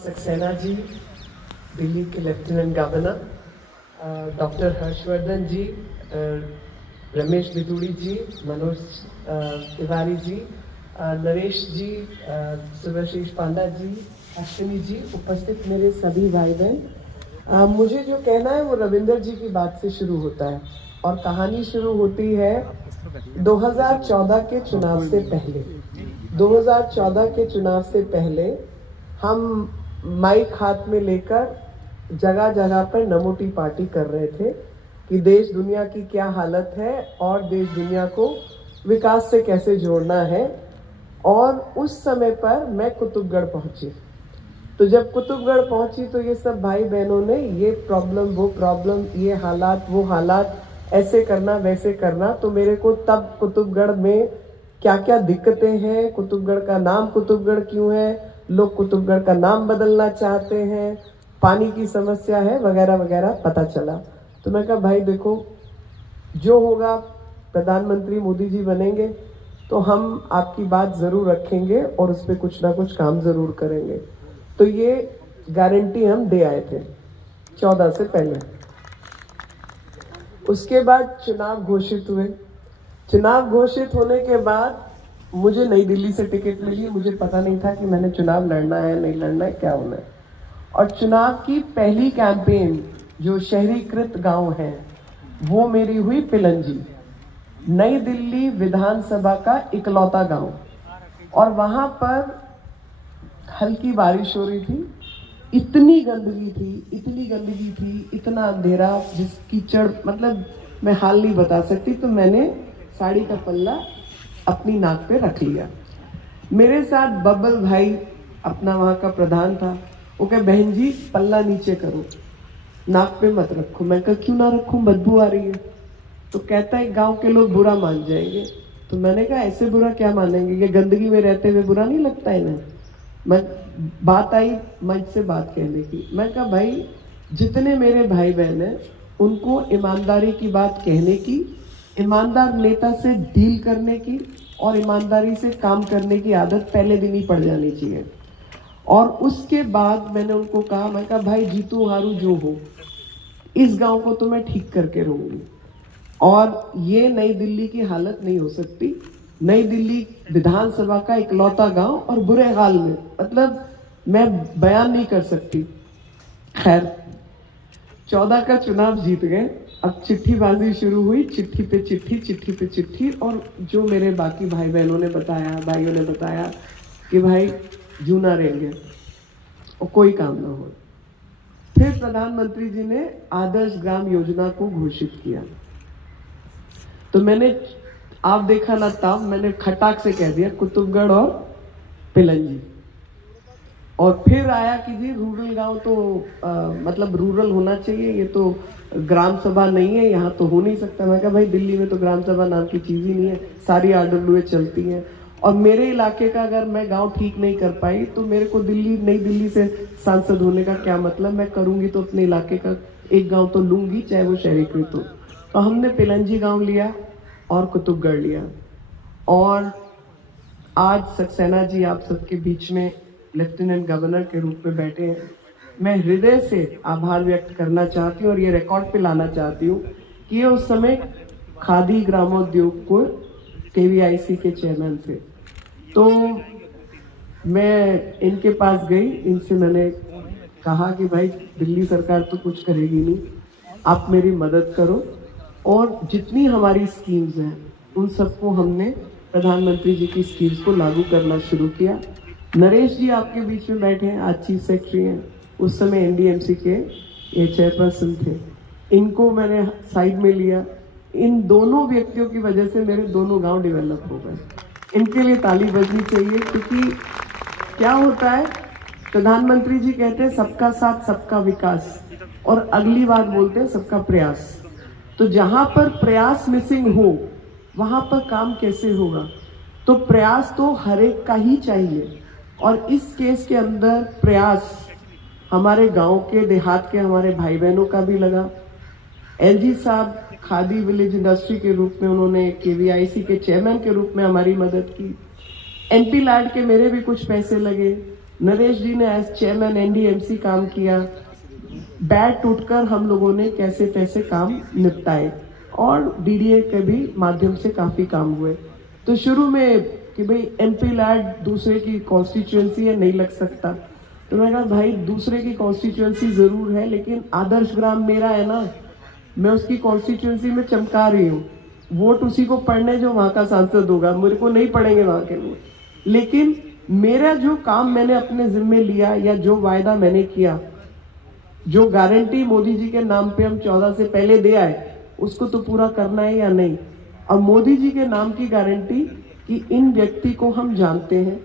सक्सेना जी, दिल्ली के lieutenant governor, doctor Harshvardhan जी, रमेश बिदुड़ी जी, मनोज तिवारी जी, नरेश जी, सुभाशीष पांडा जी, अश्विनी जी, उपस्थित मेरे सभी भाई बहन। मुझे जो कहना है वो रविंदर जी की बात से शुरू होता है और कहानी शुरू होती है 2014 के चुनाव से पहले। 2014 के चुनाव से पहले हम माइक हाथ में लेकर जगह जगह पर नमो टी पार्टी कर रहे थे कि देश दुनिया की क्या हालत है और देश दुनिया को विकास से कैसे जोड़ना है। और उस समय पर मैं कुतुबगढ़ पहुंची, तो जब कुतुबगढ़ पहुंची तो ये सब भाई बहनों ने ये प्रॉब्लम वो प्रॉब्लम, ये हालात वो हालात, ऐसे करना वैसे करना। तो मेरे को तब कुतुबगढ़ में क्या क्या दिक्कतें हैं, कुतुबगढ़ का नाम कुतुबगढ़ क्यों है, लोग कुतुबगढ़ का नाम बदलना चाहते हैं, पानी की समस्या है वगैरह वगैरह पता चला। तो मैं कहा भाई देखो, जो होगा, प्रधानमंत्री मोदी जी बनेंगे तो हम आपकी बात जरूर रखेंगे और उस पर कुछ ना कुछ काम जरूर करेंगे। तो ये गारंटी हम दे आए थे 14 से पहले। उसके बाद चुनाव घोषित हुए। चुनाव घोषित होने के बाद मुझे नई दिल्ली से टिकट मिली। मुझे पता नहीं था कि मैंने चुनाव लड़ना है नहीं लड़ना है, क्या होना है। और चुनाव की पहली कैंपेन जो शहरीकृत गांव है वो मेरी हुई पिलंजी, नई दिल्ली विधानसभा का इकलौता गांव। और वहां पर हल्की बारिश हो रही थी, इतनी गंदगी थी, इतना अंधेरा, जिस कीचड़, मतलब मैं हाल नहीं बता सकती। तो मैंने साड़ी का पल्ला अपनी नाक पे रख लिया। मेरे साथ बब्बल भाई अपना वहाँ का प्रधान था, वो कहे बहन जी पल्ला नीचे करो, नाक पे मत रखो। मैं कहा क्यों ना रखूं, बदबू आ रही है। तो कहता है गांव के लोग बुरा मान जाएंगे। तो मैंने कहा ऐसे बुरा क्या मानेंगे, कि गंदगी में रहते हुए बुरा नहीं लगता इन्हें। मैं बात आई मंच से बात कहने की। मैं कहा भाई जितने मेरे भाई बहन हैं उनको ईमानदारी की बात कहने की, ईमानदार नेता से डील करने की और ईमानदारी से काम करने की आदत पहले दिन ही पड़ जानी चाहिए। और उसके बाद मैंने उनको कहा, मैं कहा भाई जीतू हारू जो हो, इस गांव को तो मैं ठीक करके रहूंगी और ये नई दिल्ली की हालत नहीं हो सकती। नई दिल्ली विधानसभा का इकलौता गांव और बुरे हाल में, मतलब मैं बयान नहीं कर सकती। खैर 14 का चुनाव जीत गए। अब चिट्ठीबाजी शुरू हुई, चिट्ठी पे चिट्ठी। और जो मेरे बाकी भाई बहनों ने बताया, भाइयों ने बताया कि भाई जूना रहेंगे और कोई काम ना हो। फिर प्रधानमंत्री जी ने आदर्श ग्राम योजना को घोषित किया। तो मैंने आप देखा ना तब मैंने खटाक से कह दिया कुतुबगढ़ और पिलंजी। और फिर आया कि जी रूरल गांव तो मतलब रूरल होना चाहिए, ये तो ग्राम सभा नहीं है, यहाँ तो हो नहीं सकता। मैं कहा भाई दिल्ली में तो ग्राम सभा नाम की चीज ही नहीं है, सारी RWA चलती हैं। और मेरे इलाके का अगर मैं गांव ठीक नहीं कर पाई तो मेरे को नई दिल्ली से सांसद होने का क्या मतलब। मैं करूंगी तो अपने इलाके का एक गांव तो लूंगी, चाहे वो शहरीकृत हो। तो हमने पिलंजी गांव लिया और कुतुबगढ़ लिया। और आज सक्सेना जी आप सबके बीच में लेफ्टिनेंट गवर्नर के रूप में बैठे हैं। मैं हृदय से आभार व्यक्त करना चाहती हूँ और ये रिकॉर्ड पे लाना चाहती हूँ कि ये उस समय खादी ग्रामोद्योग को KVIC के चेयरमैन थे। तो मैं इनके पास गई, इनसे मैंने कहा कि भाई दिल्ली सरकार तो कुछ करेगी नहीं, आप मेरी मदद करो। और जितनी हमारी स्कीम्स हैं उन सबको हमने प्रधानमंत्री जी की स्कीम्स को लागू करना शुरू किया। नरेश जी आपके बीच में बैठे हैं, आज चीफ सेक्रेटरी हैं, उस समय NDMC के ये चेयरपर्सन थे। इनको मैंने साइड में लिया। इन दोनों व्यक्तियों की वजह से मेरे दोनों गांव डेवलप हो गए। इनके लिए ताली बजनी चाहिए, क्योंकि क्या होता है, प्रधानमंत्री जी कहते हैं सबका साथ सबका विकास, और अगली बात बोलते हैं सबका प्रयास। तो जहां पर प्रयास मिसिंग हो वहां पर काम कैसे होगा। तो प्रयास तो हर एक का ही चाहिए, और इस केस के अंदर प्रयास हमारे गांव के देहात के हमारे भाई बहनों का भी लगा। LG साहब खादी विलेज इंडस्ट्री के रूप में उन्होंने KVIC के चेयरमैन के रूप में हमारी मदद की। MP लैड के मेरे भी कुछ पैसे लगे, नरेश जी ने एज चेयरमैन एनडीएमसी काम किया। बैट टूटकर हम लोगों ने कैसे तैसे काम निपटाए और डीडीए के भी माध्यम से काफी काम हुए। तो शुरू में कि भाई एमपी लैड दूसरे की कॉन्स्टिट्यूएंसी है, नहीं लग सकता। तो मैंने कहा भाई दूसरे की कॉन्स्टिट्यूएंसी जरूर है, लेकिन आदर्श ग्राम मेरा है ना, मैं उसकी कॉन्स्टिट्यूएंसी में चमका रही हूँ। वोट उसी को पड़ने जो वहां का सांसद होगा, मेरे को नहीं पड़ेंगे वहां के वोट। लेकिन मेरा जो काम मैंने अपने जिम्मे लिया या जो वायदा मैंने किया, जो गारंटी मोदी जी के नाम पे हम 14 से पहले दे आए, उसको तो पूरा करना है या नहीं। और मोदी जी के नाम की गारंटी कि इन व्यक्ति को हम जानते हैं,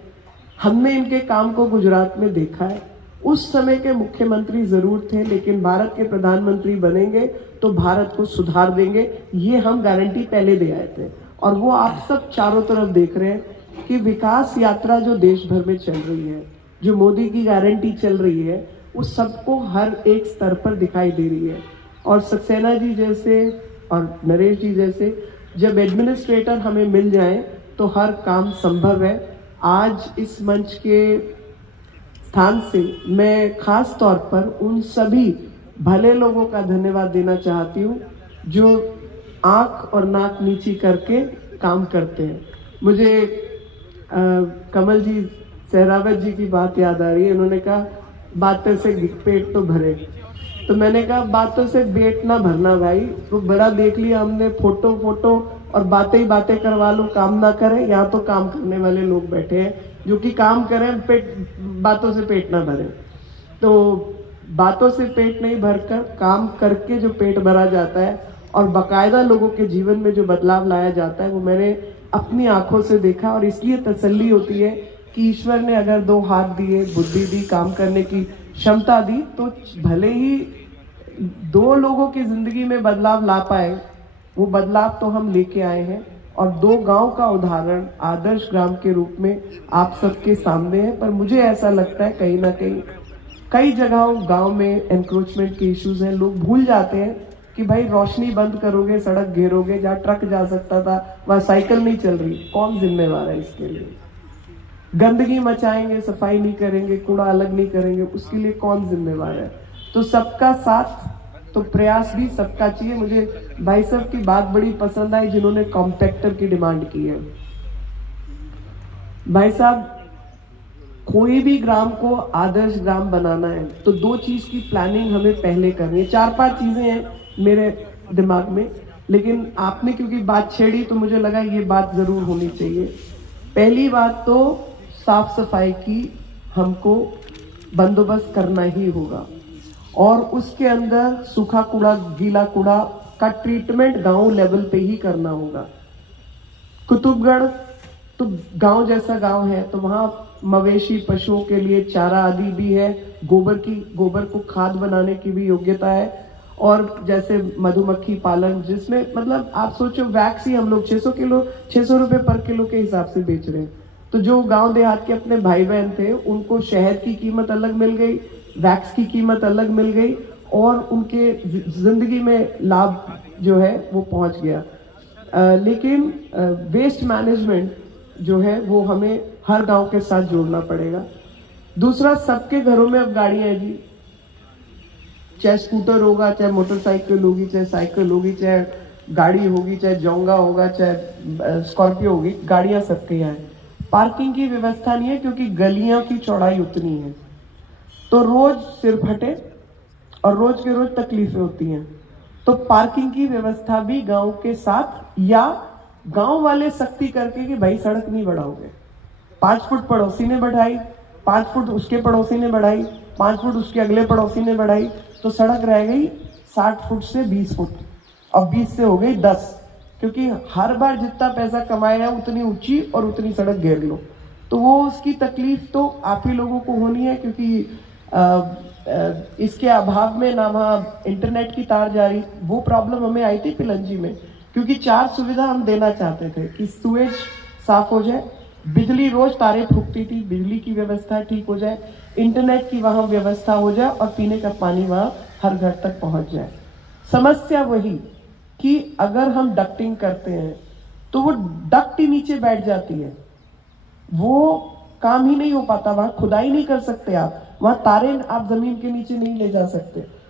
हमने इनके काम को गुजरात में देखा है। उस समय के मुख्यमंत्री जरूर थे, लेकिन भारत के प्रधानमंत्री बनेंगे तो भारत को सुधार देंगे, ये हम गारंटी पहले दे आए थे। और वो आप सब चारों तरफ देख रहे हैं कि विकास यात्रा जो देश भर में चल रही है, जो मोदी की गारंटी चल रही है, उस सबको हर एक स्तर पर दिखाई दे रही है। और सक्सेना जी जैसे और नरेश जी जैसे जब एडमिनिस्ट्रेटर हमें मिल जाएं तो हर काम संभव है। आज इस मंच के स्थान से मैं खास तौर पर उन सभी भले लोगों का धन्यवाद देना चाहती हूँ जो आंख और नाक नीची करके काम करते हैं। मुझे कमल जी सहरावत जी की बात याद आ रही है। उन्होंने कहा बातों से पेट तो भरे, तो मैंने कहा बातों से पेट ना भरना भाई, तो बड़ा देख लिया हमने, फोटो और बातें ही बातें करवा लो, काम ना करें। यहाँ तो काम करने वाले लोग बैठे हैं जो कि काम करें, बातों से पेट ना भरे। तो बातों से पेट नहीं भरकर काम करके जो पेट भरा जाता है और बाकायदा लोगों के जीवन में जो बदलाव लाया जाता है, वो मैंने अपनी आंखों से देखा। और इसलिए तसल्ली होती है कि ईश्वर ने अगर 2 हाथ दिए, बुद्धि दी, काम करने की क्षमता दी, तो भले ही 2 लोगों की जिंदगी में बदलाव ला पाए, वो बदलाव तो हम लेके आए हैं। और 2 गांव का उदाहरण आदर्श ग्राम के रूप में आप सबके सामने है। पर मुझे ऐसा लगता है कहीं ना कहीं कई जगहों गांव में एनक्रोचमेंट के इश्यूज हैं। लोग भूल जाते हैं कि भाई रोशनी बंद करोगे, सड़क घेरोगे, जहाँ ट्रक जा सकता था वहां साइकिल नहीं चल रही, कौन जिम्मेवार है इसके लिए? गंदगी मचाएंगे, सफाई नहीं करेंगे, कूड़ा अलग नहीं करेंगे, उसके लिए कौन जिम्मेवार है? तो सबका साथ तो प्रयास भी सबका चाहिए। मुझे भाई साहब की बात बड़ी पसंद आई जिन्होंने कॉम्पैक्टर की डिमांड की है। भाई साहब, कोई भी ग्राम को आदर्श ग्राम बनाना है तो 2 चीज की प्लानिंग हमें पहले करनी है। 4-5 चीजें हैं मेरे दिमाग में, लेकिन आपने क्योंकि बात छेड़ी तो मुझे लगा ये बात जरूर होनी चाहिए। पहली बात तो साफ सफाई की हमको बंदोबस्त करना ही होगा और उसके अंदर सूखा कूड़ा, गीला कूड़ा का ट्रीटमेंट गांव लेवल पे ही करना होगा। कुतुबगढ़ तो गांव जैसा गांव है, तो वहां मवेशी पशुओं के लिए चारा आदि भी है, गोबर को खाद बनाने की भी योग्यता है। और जैसे मधुमक्खी पालन, जिसमें मतलब आप सोचो वैक्स ही हम लोग 600 रुपए पर किलो के हिसाब से बेच रहे हैं। तो जो गांव देहात के अपने भाई बहन थे उनको शहद की कीमत अलग मिल गई, वैक्स की कीमत अलग मिल गई और उनके जिंदगी में लाभ जो है वो पहुंच गया। लेकिन वेस्ट मैनेजमेंट जो है वो हमें हर गांव के साथ जोड़ना पड़ेगा। दूसरा, सबके घरों में अब गाड़ियां हैं जी, चाहे स्कूटर होगा, चाहे मोटरसाइकिल होगी, चाहे साइकिल होगी, चाहे गाड़ी होगी, चाहे जोंगा होगा, चाहे स्कॉर्पियो होगी, गाड़ियां सबके यहाँ है। पार्किंग की व्यवस्था नहीं है क्योंकि गलियों की चौड़ाई उतनी है, तो रोज सिर फटे और रोज के रोज तकलीफें होती हैं। तो पार्किंग की व्यवस्था भी गांव के साथ, या गांव वाले सख्ती करके कि भाई सड़क नहीं बढ़ाओगे, 5 फुट पड़ोसी ने बढ़ाई, 5 फुट उसके पड़ोसी ने बढ़ाई, 5 फुट उसके अगले पड़ोसी ने बढ़ाई, तो सड़क रह गई 60 फुट से 20 फुट और 20 से हो गई 10, क्योंकि हर बार जितना पैसा कमाया उतनी ऊंची और उतनी सड़क घेर लो। तो वो उसकी तकलीफ तो आप ही लोगों को होनी है, क्योंकि इसके अभाव में ना वहाँ इंटरनेट की तार जा रही, वो प्रॉब्लम हमें आई थी पिलंजी में, क्योंकि 4 सुविधा हम देना चाहते थे कि सुएज साफ हो जाए, बिजली रोज तारे फूकती थी, बिजली की व्यवस्था ठीक हो जाए, इंटरनेट की वहां व्यवस्था हो जाए और पीने का पानी वहां हर घर तक पहुंच जाए। समस्या वही कि अगर हम डक्टिंग करते हैं तो वो डक्ट ही नीचे बैठ जाती है, वो काम ही नहीं हो पाता, वहां खुदाई नहीं कर सकते आप, वहां तारे आप जमीन के नीचे नहीं ले जा सकते।